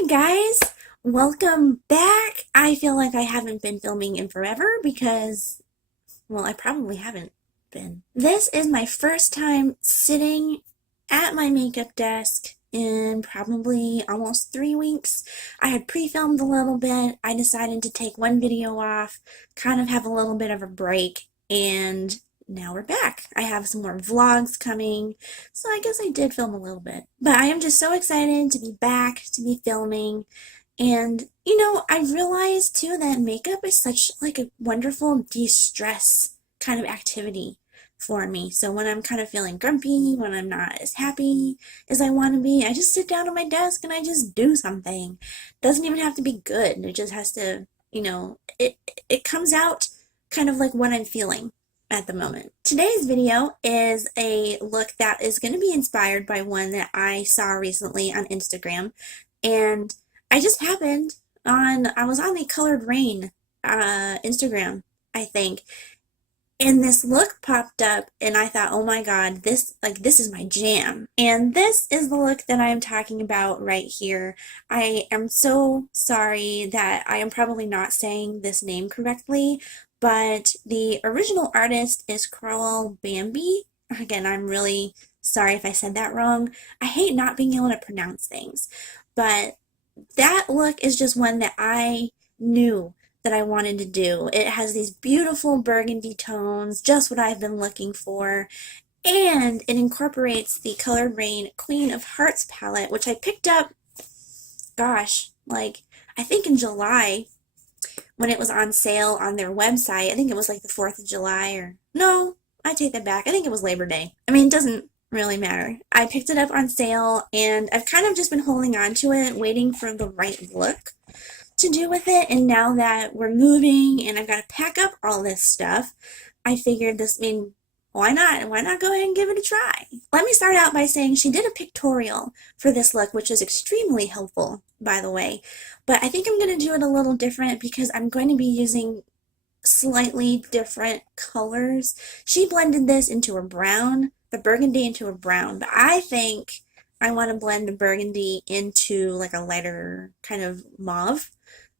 Hi guys, welcome back. I feel like I haven't been filming in forever because, well, I probably haven't been. This is my first time sitting at my makeup desk in probably almost 3 weeks. I had pre-filmed a little bit. I decided to take one video off, kind of have a little bit of a break, and now we're back. I have some more vlogs coming, so I guess I did film a little bit. But I am just so excited to be back, to be filming. And, I realized too that makeup is such like a wonderful de-stress kind of activity for me. So when I'm kind of feeling grumpy, when I'm not as happy as I want to be, I just sit down at my desk and I just do something. Doesn't even have to be good. It just has to, it comes out kind of like what I'm feeling at the moment. Today's video is a look that is going to be inspired by one that I saw recently on Instagram, and I just happened I was on the Colored Rain Instagram, I think, and this look popped up and I thought, oh my God, this is my jam. And this is the look that I am talking about right here. I am so sorry that I am probably not saying this name correctly, but the original artist is Krawallbambi. Again, I'm really sorry if I said that wrong. I hate not being able to pronounce things, but that look is just one that I knew that I wanted to do. It has these beautiful burgundy tones, just what I've been looking for, and it incorporates the Colored Rain Queen of Hearts palette, which I picked up, gosh, like I think in July when it was on sale on their website. I think it was like the 4th of July, or no, I take that back. I think it was Labor Day. I mean, it doesn't really matter. I picked it up on sale and I've kind of just been holding on to it, waiting for the right look to do with it. And now that we're moving and I've got to pack up all this stuff, I figured why not? Why not go ahead and give it a try? Let me start out by saying she did a pictorial for this look, which is extremely helpful, by the way. But I think I'm going to do it a little different because I'm going to be using slightly different colors. She blended this into a brown, the burgundy into a brown, but I think I want to blend the burgundy into like a lighter kind of mauve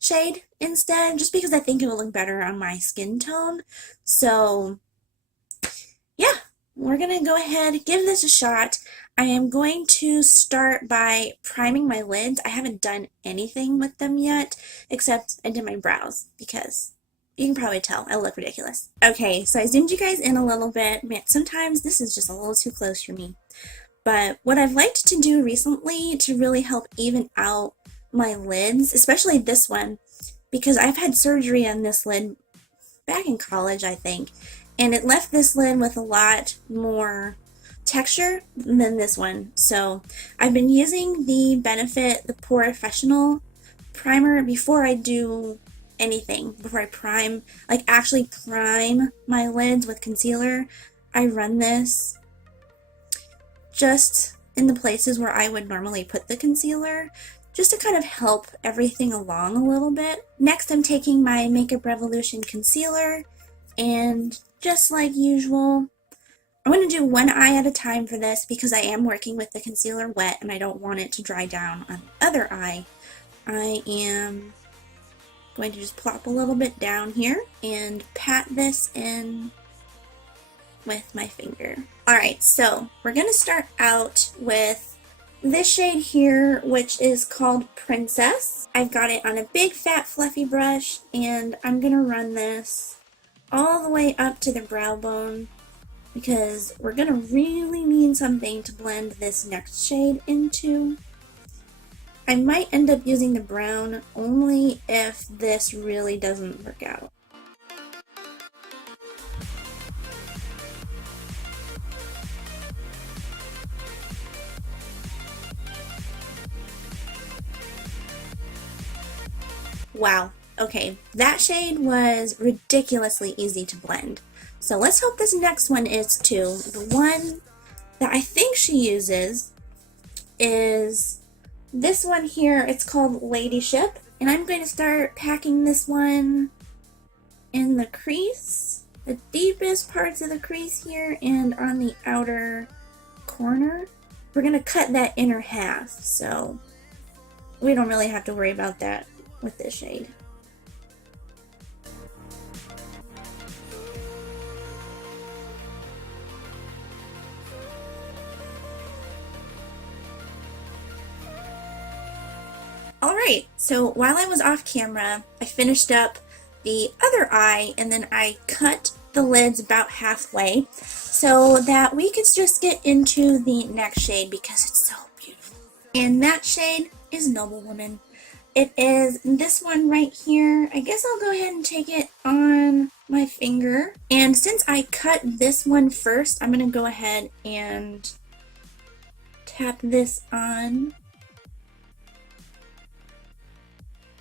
shade instead, just because I think it will look better on my skin tone. So yeah, we're gonna go ahead, give this a shot. I am going to start by priming my lids. I haven't done anything with them yet, except I did my brows because you can probably tell I look ridiculous. Okay, so I zoomed you guys in a little bit. Man, sometimes this is just a little too close for me. But what I've liked to do recently to really help even out my lids, especially this one, because I've had surgery on this lid back in college, I think, and it left this lid with a lot more texture than this one. So I've been using the POREfessional primer before I do anything, before I prime, like actually prime my lids with concealer. I run this just in the places where I would normally put the concealer, just to kind of help everything along a little bit. Next, I'm taking my Makeup Revolution concealer, and just like usual, I'm going to do one eye at a time for this because I am working with the concealer wet and I don't want it to dry down on the other eye. I am going to just plop a little bit down here and pat this in with my finger. Alright, so we're going to start out with this shade here, which is called Princess. I've got it on a big fat fluffy brush and I'm going to run this all the way up to the brow bone because we're going to really need something to blend this next shade into. I might end up using the brown only if this really doesn't work out. Wow, okay, that shade was ridiculously easy to blend. So let's hope this next one is too. The one that I think she uses is this one here. It's called Ladyship, and I'm going to start packing this one in the crease, the deepest parts of the crease here, and on the outer corner. We're going to cut that inner half, so we don't really have to worry about that with this shade. Alright, so while I was off camera, I finished up the other eye and then I cut the lids about halfway so that we could just get into the next shade because it's so beautiful. And that shade is Noblewoman. It is this one right here. I guess I'll go ahead and take it on my finger. And since I cut this one first, I'm going to go ahead and tap this on.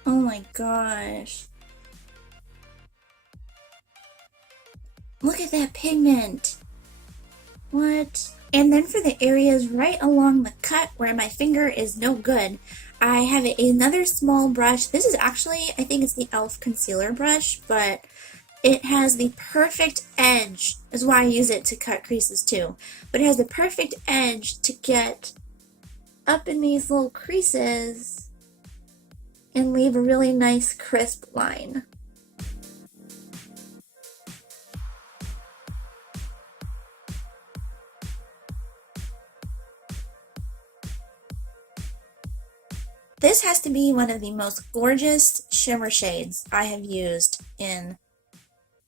Oh my gosh. Look at that pigment. What? And then for the areas right along the cut where my finger is no good, I have another small brush. This is actually, I think it's the e.l.f. concealer brush, but it has the perfect edge. That's why I use it to cut creases too. But it has the perfect edge to get up in these little creases and leave a really nice crisp line. This has to be one of the most gorgeous shimmer shades I have used in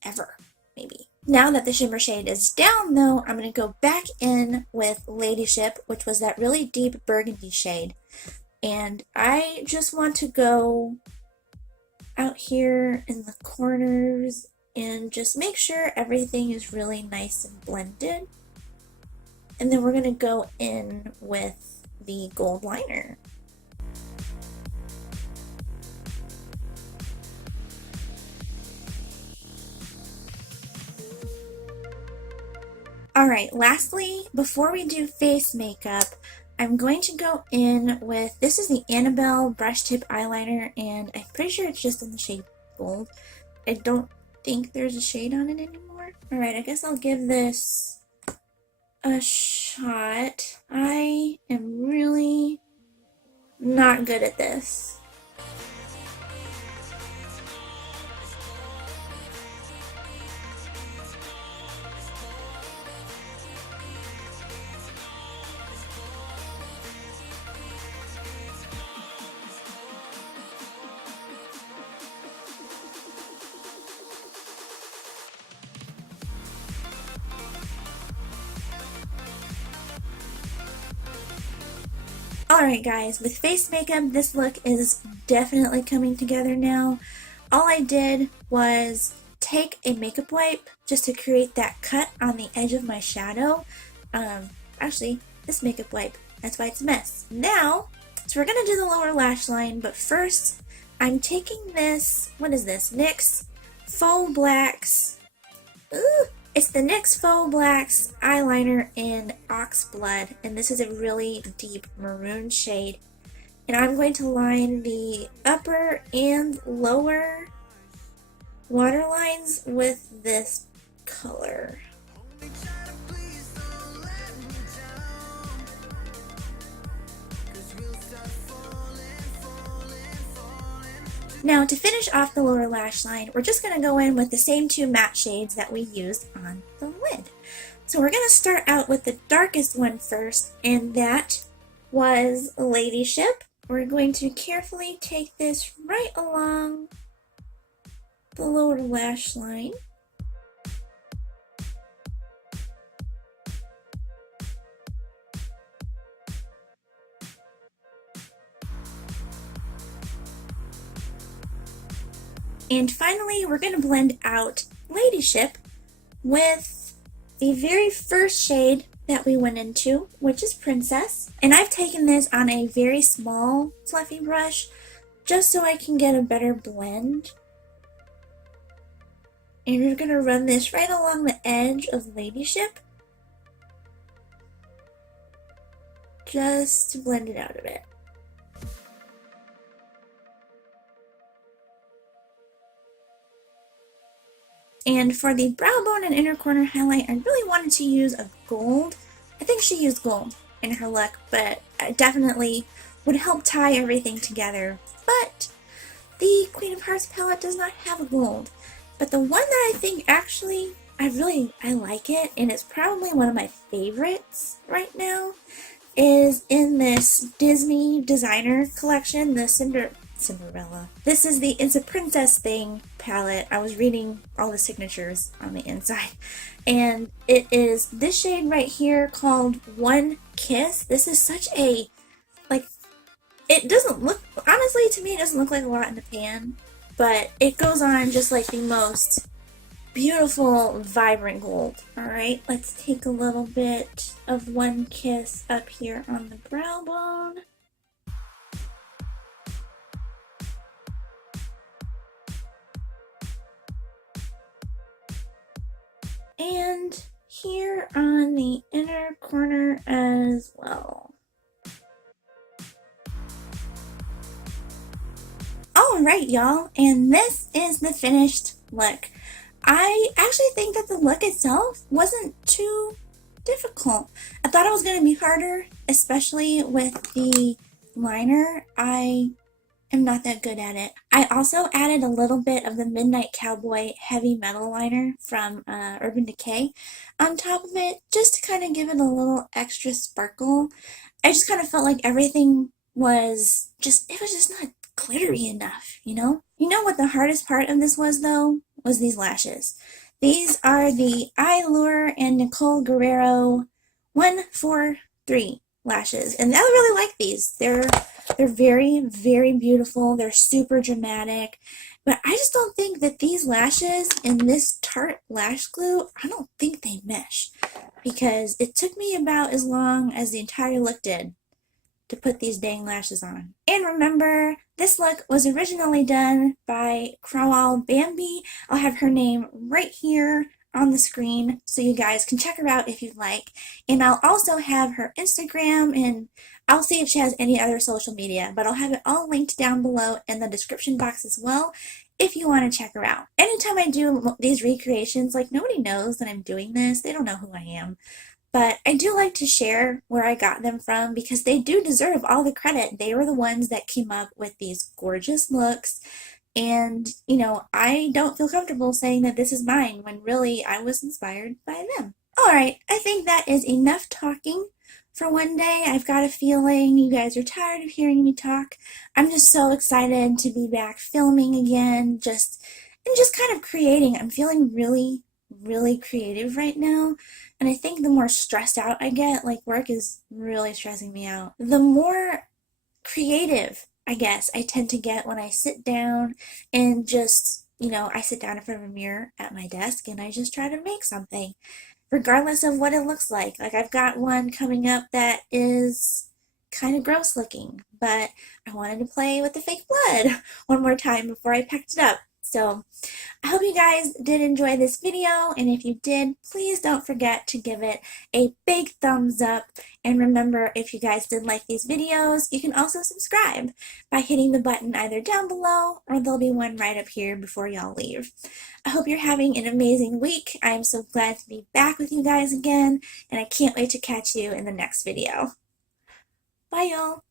ever, maybe. Now that the shimmer shade is down though, I'm going to go back in with Ladyship, which was that really deep burgundy shade. And I just want to go out here in the corners and just make sure everything is really nice and blended. And then we're going to go in with the gold liner. Alright, lastly, before we do face makeup, I'm going to go in with, this is the Annabelle brush tip eyeliner, and I'm pretty sure it's just in the shade gold. I don't think there's a shade on it anymore. Alright, I guess I'll give this a shot. I am really not good at this. Alright guys, with face makeup, this look is definitely coming together now. All I did was take a makeup wipe just to create that cut on the edge of my shadow. Actually, this makeup wipe, that's why it's a mess. Now, so we're going to do the lower lash line, but first, I'm taking this, what is this, NYX Faux Blacks. Ooh! It's the NYX Faux Blacks eyeliner in Oxblood, and this is a really deep maroon shade. And I'm going to line the upper and lower waterlines with this color. Now to finish off the lower lash line, we're just going to go in with the same two matte shades that we used on the lid. So we're going to start out with the darkest one first, and that was Ladyship. We're going to carefully take this right along the lower lash line. And finally, we're going to blend out Ladyship with the very first shade that we went into, which is Princess. And I've taken this on a very small fluffy brush just so I can get a better blend. And we're going to run this right along the edge of Ladyship just to blend it out a bit. And for the brow bone and inner corner highlight, I really wanted to use a gold. I think she used gold in her look, but I definitely would help tie everything together. But the Queen of Hearts palette does not have a gold. But the one that I think actually, I like it, and it's probably one of my favorites right now, is in this Disney designer collection, the Cinderella. This is the It's a Princess Thing palette. I was reading all the signatures on the inside. And it is this shade right here called One Kiss. This is such a, like, it doesn't look, honestly to me it doesn't look like a lot in the pan, but it goes on just like the most beautiful, vibrant gold. Alright, let's take a little bit of One Kiss up here on the brow bone. And here on the inner corner as well. Alright, y'all, and this is the finished look. I actually think that the look itself wasn't too difficult. I thought it was going to be harder, especially with the liner. I am not that good at it. I also added a little bit of the Midnight Cowboy Heavy Metal Liner from Urban Decay on top of it, just to kind of give it a little extra sparkle. I just kind of felt like everything was just, it was just not glittery enough, you know? You know what the hardest part of this was, though? Was these lashes. These are the Allure and Nicole Guerrero 143 lashes, and I really like these. They're very, very beautiful. They're super dramatic, but I just don't think that these lashes and this Tarte lash glue, I don't think they mesh, because it took me about as long as the entire look did to put these dang lashes on. And remember, this look was originally done by Krawallbambi. I'll have her name right here on the screen so you guys can check her out if you'd like. And I'll also have her Instagram, and I'll see if she has any other social media, but I'll have it all linked down below in the description box as well if you want to check her out. Anytime I do these recreations, like, nobody knows that I'm doing this. They don't know who I am. But I do like to share where I got them from because they do deserve all the credit. They were the ones that came up with these gorgeous looks. And, you know, I don't feel comfortable saying that this is mine when really I was inspired by them. Alright, I think that is enough talking for one day. I've got a feeling you guys are tired of hearing me talk. I'm just so excited to be back filming again, just kind of creating. I'm feeling really, really creative right now. And I think the more stressed out I get, like, work is really stressing me out, the more creative, I guess, I tend to get when I sit down and just, you know, I sit down in front of a mirror at my desk and I just try to make something, regardless of what it looks like. Like, I've got one coming up that is kind of gross looking, but I wanted to play with the fake blood one more time before I packed it up. So I hope you guys did enjoy this video, and if you did, please don't forget to give it a big thumbs up. And remember, if you guys did like these videos, you can also subscribe by hitting the button either down below, or there'll be one right up here before y'all leave. I hope you're having an amazing week. I am so glad to be back with you guys again, and I can't wait to catch you in the next video. Bye, y'all.